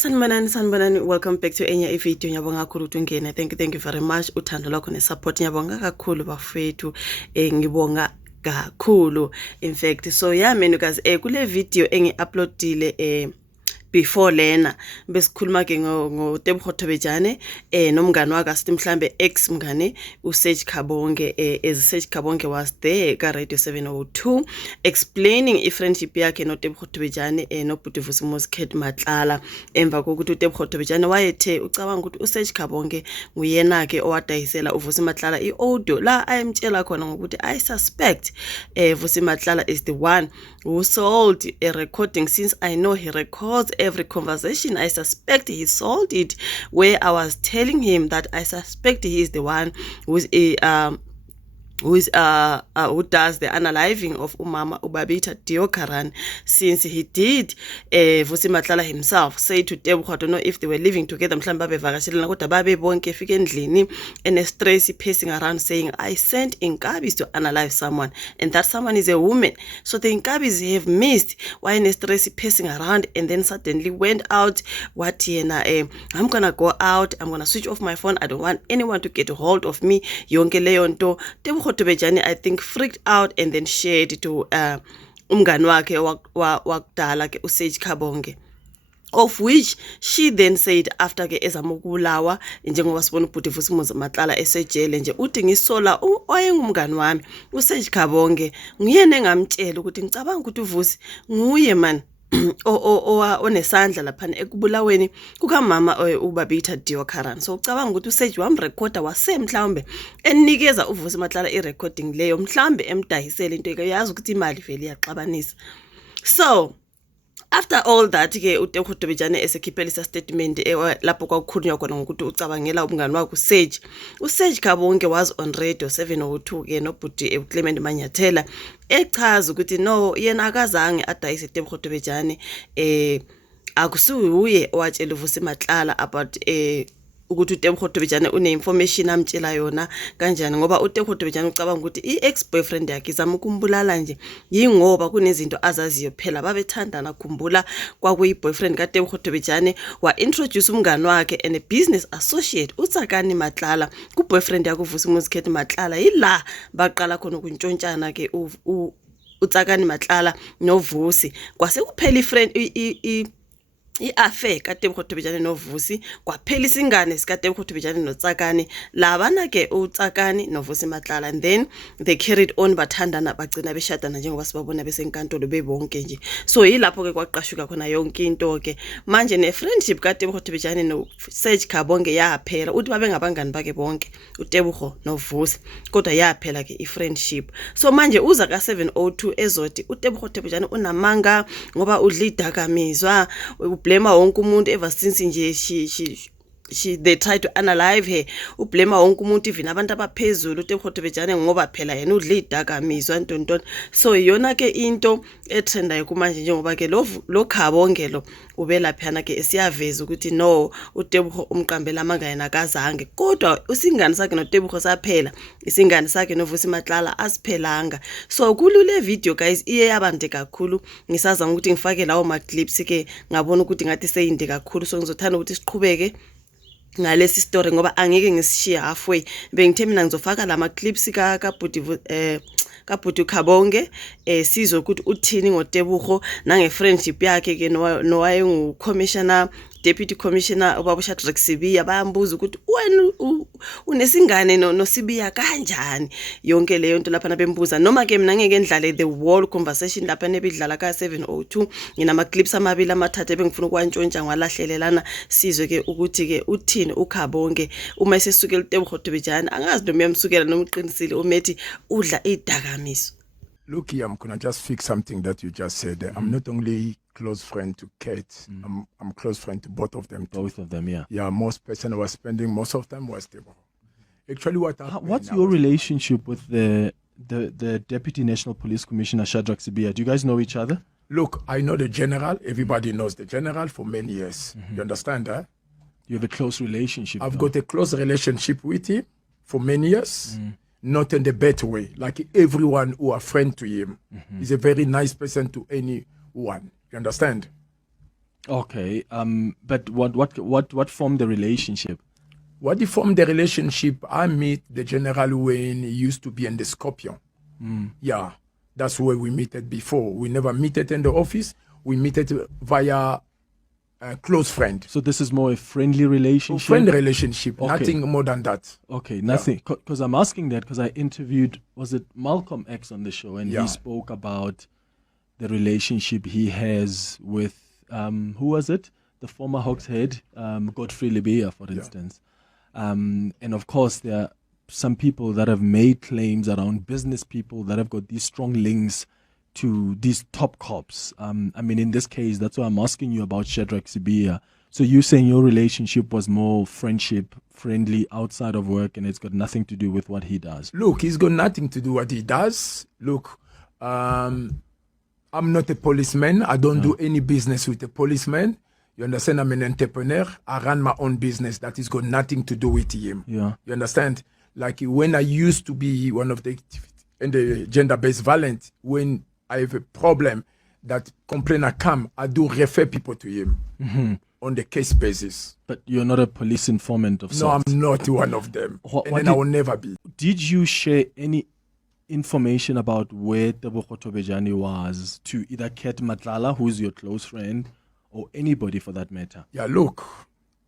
Sanibonani, welcome back to enye video. Ngiyabonga kakhulu ukuthi ungene. Thank you very much. Uthando lwakho ne-support ngiyabonga kakhulu bafethu. Ngibonga kakhulu. In fact, so yeah menukazi kule video engi-uploadile before lena besikhuluma ke ngoTebogo Thobejane nomngane wakhe asithi mhlambe ex mngane uSage Khabonge as Sage Khabonge was there ka Radio 702 explaining i-friendship yakhe noTebogo Thobejane noBhuti Vusimuzi Matlala emva kokuthi uTebogo Thobejane wayethe ucabanga ukuthi uSage Khabonge nguyena ke owadayisela uVusi Matlala i-audio la ayemtshela khona ngokuthi I suspect Vusi Matlala is the one who sold a recording since I know he records every conversation. I suspect he sold it, where I was telling him that I suspect he is the one who does the unaliving of Umama Ubabita Deokaran, since he did Vusi Matlala himself say to Tebogo, I don't know if they were living together, mhlawumbe bevakashelana kodwa babe bonke efike endlini stress pacing around saying I sent Inkabis to unalive someone and that someone is a woman. So the Inkabis have missed why stress pacing around and then suddenly went out what yena I'm gonna go out, I'm gonna switch off my phone, I don't want anyone to get a hold of me. Yonke leyo nto Tebogo Thobejane I think freaked out and then shared it to umngane wakhe wakudala ke uSage Khabonge, of which she then said after ke ezamukulawa njengoba sibona uBhuti Vusimuzi Matlala esejele nje uthi ngisola oyengumngane wami uSage Khabonge nguyena engamtshela ukuthi ngicabanga ukuthi uVusi nguye man onesandla lapha ekubulaweni kukamama uBabita Deokaran. So ucabanga ukuthi uSage wamrecorda wasemhlawumbe enikeza uVusi Matlala i-recording leyo mhlawumbe emdahisela into yazi ukuthi imali vele iyaxabanisa. So after all that ke uTebogo Thobejane esekhiphela statement lapho kwakukhulunywa khona ngokuthi ucabangela umngane wakhe uSage Khabonge was on Radio 702 ke noBhuti Clement Manyathela echaza ukuthi no yena akazange adayise uTebogo Thobejane akusuye owatshela uVusi Matlala about ukuthi uTebogo Thobejane une-information amtshela yona kanjani ngoba uTebogo Thobejane ucabanga ukuthi i-ex-boyfriend yakhe izama ukumbulala nje yingoba kunezinto azaziyo phela babethandana. Khumbula kwakuyi-boyfriend kaTebogo Thobejane wa-introduce umngane wakhe and a business associate uTsakani Matlala ku-boyfriend yakhe uVusimuzi Matlala yila baqala khona ukuntshontshana ke uTsakani Matlala noVusi kwase kuphela i-affair kaTebogo Thobejane noVusi kwaphela isingane sikaTebogo Thobejane noTsakani labana ke uTsakani noVusi Matlala and then they carried on bathandana bagcina beshadana njengoba sibabona besenkantolo bebonke nje. So yilapho ke kwaqashuka khona yonke into ke manje ne-friendship kaTebogo Thobejane noSage Khabonge yaphela uthi babe ngabangani bake bonke uTebogo noVusi kodwa yaphela ke i-friendship. So manje uza ka702 ezoti uTebogo Thobejane unamanga ngoba udla idakamizwa blame wonke umuntu ever since nje they try to unalive her ublame wonke umuntu even abantu abaphezulu uTebogo Thobejane ngoba phela yena udla idakamizwa ntontoni. So yona ke into etrendayo kumanje njengoba ke lo Khabonge lo ubela phana ke esiyaveza ukuthi no uTebogo umqambela amanga yena akazange kodwa usingane sakhe noTebogo saphela isingane sakhe noVusi Matlala asiphelanga. So kulule video guys iye yabande kakhulu ngisazama ukuthi ngifake lawo ma clips ke ngabona ukuthi ngathi seyinde kakhulu so ngizothanda ukuthi siqhubeke ngalesi story ngoba angeke ngisishiye halfway. Bengithe mina ngizofaka lama clips kaBhuti Khabonge sizwe ukuthi uthini ngoTebogo nange-friendship yakhe ke nowayengu commissioner deputy commissioner uBabusha Sibiya bayambuza ukuthi wena unesingane noSibiya kanjani yonke leyo nto lapha bembuza noma ke mina ngeke ndlale the whole conversation lapha nebidlala ka702 nginama clips amabili amathathu bengifuna ukwantshontsha ngwalahlelelana sizwe ke ukuthi ke uthini uKhabonge uma esesukela uTebogo Thobejane angazi noma yamsukela noma uqinisile umethi udla idakamiso. Look here, I'm gonna just fix something that you just said. I'm not only close friend to Kate, I'm close friend to both of them too. Both of them, yeah. Yeah, most person I was spending most of them was Tebogo. Actually, what's your relationship with the Deputy National Police Commissioner Shadrack Sibiya? Do you guys know each other? Look, I know the general. Everybody knows the general for many years. You understand that? You have a close relationship. I've got a close relationship with him for many years. Not in the bad way, like everyone who are friend to him. He's a very nice person to anyone. You understand? Okay. But what formed the relationship? What formed the relationship, I met the general when he used to be in the Scorpion. Yeah, that's where we met it before. We never met it in the office. We met it via a close friend. So this is more a friendly relationship. Friend relationship, Okay. nothing more than that. Okay, nothing. Because I'm asking that because I interviewed, was it Malcolm X on the show, and Yeah. he spoke about the relationship he has with who was it? The former Hawks head, Godfrey Lebeya, for instance. And of course, there are some people that have made claims around business people that have got these strong links to these top cops. I mean, in this case, that's why I'm asking you about Shadrach Sibiya. So you're saying your relationship was more friendship, friendly outside of work, and it's got nothing to do with what he does. Look, he's got nothing to do what he does. Look, I'm not a policeman. I don't do any business with a policeman. You understand? I'm an entrepreneur. I run my own business. That has got nothing to do with him. Yeah. You understand? Like when I used to be one of the in the gender-based violence, when I have a problem that complainer come, I do refer people to him on the case basis. But you're not a police informant of No, sorts. I'm not one of them. What And then did- I will never be. Did you share any information about where Tebogo Tobejane was to either Ket Matlala, who's your close friend, or anybody for that matter? Yeah, look,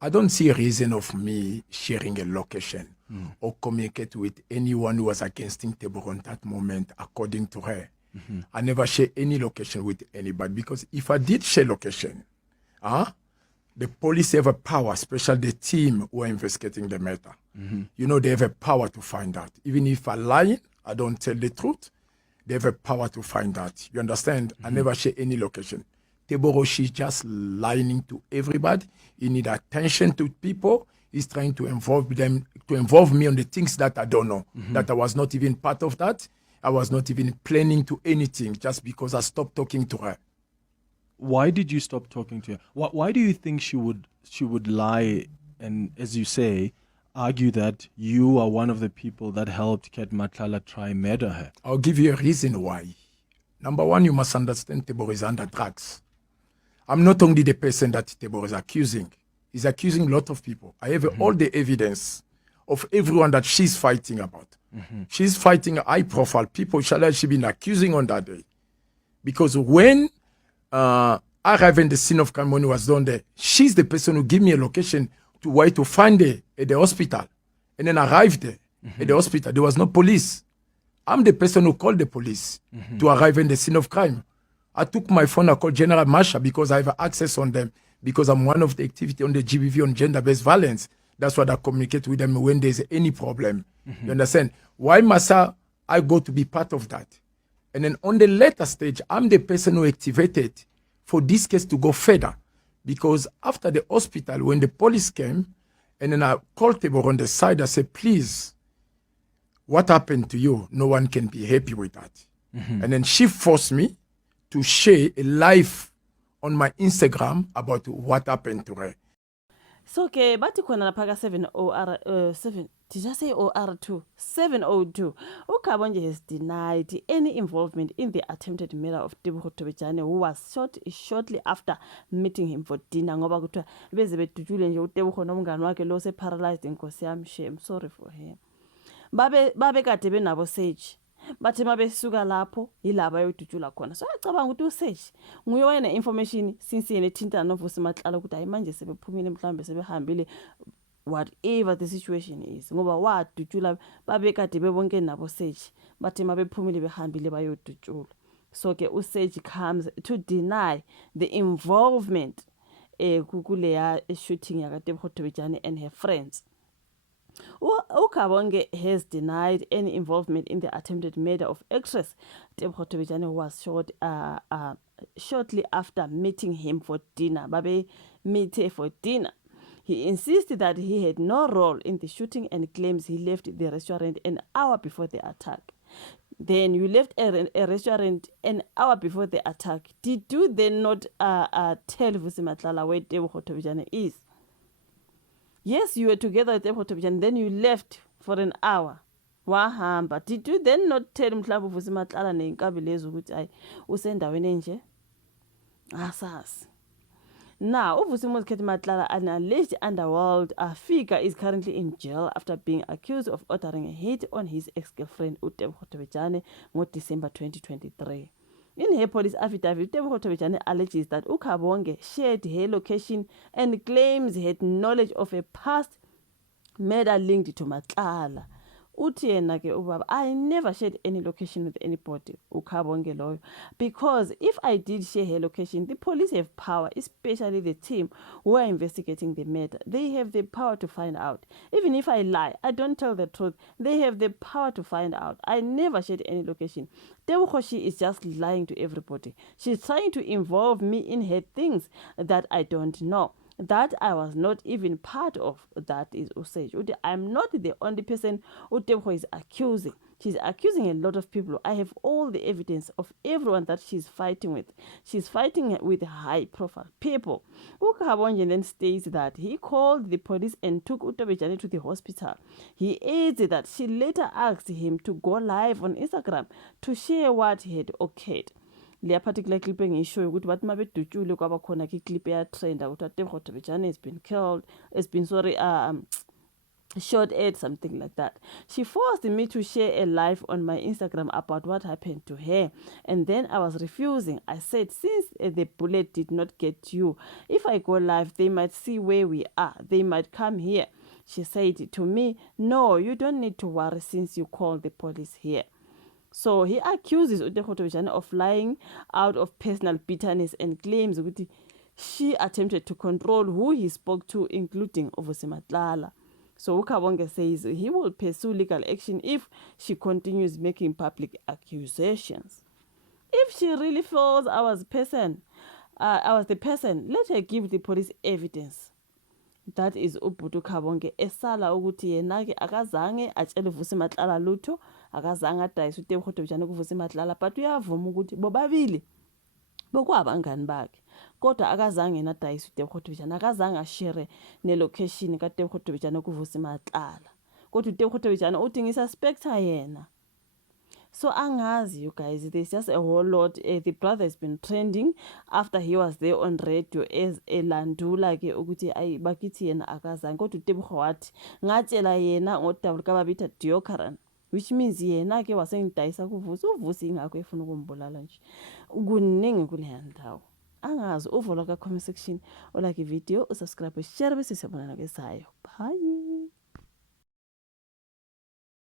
I don't see a reason of me sharing a location or communicate with anyone who was against Tebogo at that moment, according to her. I never share any location with anybody because if I did share location, the police have a power, especially the team who are investigating the matter. You know, they have a power to find out. Even if I lie, I don't tell the truth, they have a power to find out. You understand? I never share any location. Tebogo, she's just lying to everybody. He need attention to people. He's trying to involve them, to involve me on the things that I don't know, that I was not even part of that. I was not even planning to anything just because I stopped talking to her. Why did you stop talking to her? Why do you think she would lie and, as you say, argue that you are one of the people that helped Ket Matlala try murder her? I'll give you a reason why. Number one, you must understand Tebogo is under drugs. I'm not only the person that Tebogo is accusing. He's accusing a lot of people. I have all the evidence of everyone that she's fighting about. She's fighting high-profile people. She been accusing on that day. Because when I arrived in the scene of crime when he was done there, she's the person who gave me a location to where to find her at the hospital. And then I arrived there at the hospital. There was no police. I'm the person who called the police to arrive in the scene of crime. I took my phone, I called General Masha because I have access on them, because I'm one of the activity on the GBV on gender-based violence. That's what I communicate with them when there's any problem. You understand? Why must I go to be part of that? And then on the later stage, I'm the person who activated for this case to go further. Because after the hospital, when the police came, and then I called Tebogo on the side, I said, please, what happened to you? No one can be happy with that. And then she forced me to share a live on my Instagram about what happened to her. So ke bathi khona lapha ka 7 did I say OR2 702 uKhabonje has denied any involvement in the attempted murder of Tebogo Tobejane, who was shot shortly after meeting him for dinner ngoba kuthiwa beze bedujule nje uTebogo nomngane wakhe lo se paralyzed inkosi yami. Shame, sorry for him. babe kade benabo Sage bathi mabesuka lapho yilaba yodutshula khona. So yacabanga ukuthi uSage nguye wayena information since yena ethintana noVusi Matlala ukuthi hayi manje sebephumile mhlambe sebehambile, whatever the situation is, ngoba wadutshula babekade bebonke nabo Sage bathi mabephumile behambile bayodutshula. So ke uSage comes to deny the involvement kuleya shooting yaka Tebogo Tobejane and her friends. uKhabonge has denied any involvement in the attempted murder of actress Tebogo Tobejane, who was shot shortly after meeting him for dinner. Babe meet for dinner. He insisted that he had no role in the shooting and claims he left the restaurant an hour before the attack. Then you left a restaurant an hour before the attack. Did you then not tell Vusi Matlala where Tebogo Tobejane is? Yes, you were together with Tebogo Tobejane, then you left for an hour. Wahamba. Did you then not tell mhlawumbe Vusi Matlala nenkabi lezo ukuthi ayi usendaweni enje? Asas. Now, Uvusimozi Matlala, an alleged underworld figure, is currently in jail after being accused of ordering a hit on his ex-girlfriend Tebogo Tobejane in December 2023. In her police affidavit, Tebogo Tobejane alleges that uKhabonge shared her location and claims he had knowledge of a past murder linked to Matlala. Uthi yena ke ubaba, I never shared any location with anybody, uKhabonge loyo, because if I did share her location, the police have power, especially the team who are investigating the murder. They have the power to find out. Even if I lie, I don't tell the truth, they have the power to find out. I never shared any location. Tebogo is just lying to everybody. She's trying to involve me in her things that I don't know, that I was not even part of. That is Usage. I'm not the only person Tebogo is accusing. She's accusing a lot of people. I have all the evidence of everyone that she's fighting with. She's fighting with high profile people. uKhabonge then states that he called the police and took Tobejane to the hospital. He adds that she later asked him to go live on Instagram to share what had occurred. Le particular clip engisho ukuthi bathi mabedutshule kwaba khona ke clip ya trend ukuthi Tebogo Tobejane has been killed, has been shot at, something like that. She forced me to share a live on my Instagram about what happened to her, and then I was refusing. I said, since the bullet did not get you, if I go live they might see where we are, they might come here. She said to me, no, you don't need to worry since you called the police here. So he accuses Tebogo Tobejane of lying out of personal bitterness and claims that she attempted to control who he spoke to, including Vusi Matlala. So uKhabonge says he will pursue legal action if she continues making public accusations. If she really feels I was the person, let her give the police evidence. That is uBhuti uKhabonge esala ukuthi yena ke akazange atshele Vusi Matlala lutho, akazange adayise uTebogo Tobejane kuVusi Matlala, but uyavuma ukuthi bobabili bokwabangani bakhe, kodwa akazange nadayise uTebogo Tobejane, akazange ashare nelocation kaTebogo Tobejane kuVusi Matlala, kodwa uTebogo Tobejane uthi ngisuspecta yena. So angazi, you guys, there's just a whole lot. The brother has been trending after he was there on radio as elandula ke ukuthi ayi bakithi yena akazange, kodwa uTebogo wathi ngatshela yena ngodabula kababitha Deokaran, which means yena ke wasengidayisa kuVusi, uVusi ingakho efuna ukumbulala nje. Kuningi kuleya ndawo. Angazi, uvola ka comment section, o like video, usubscribe, share bese siyabonana ke sayo. Bye.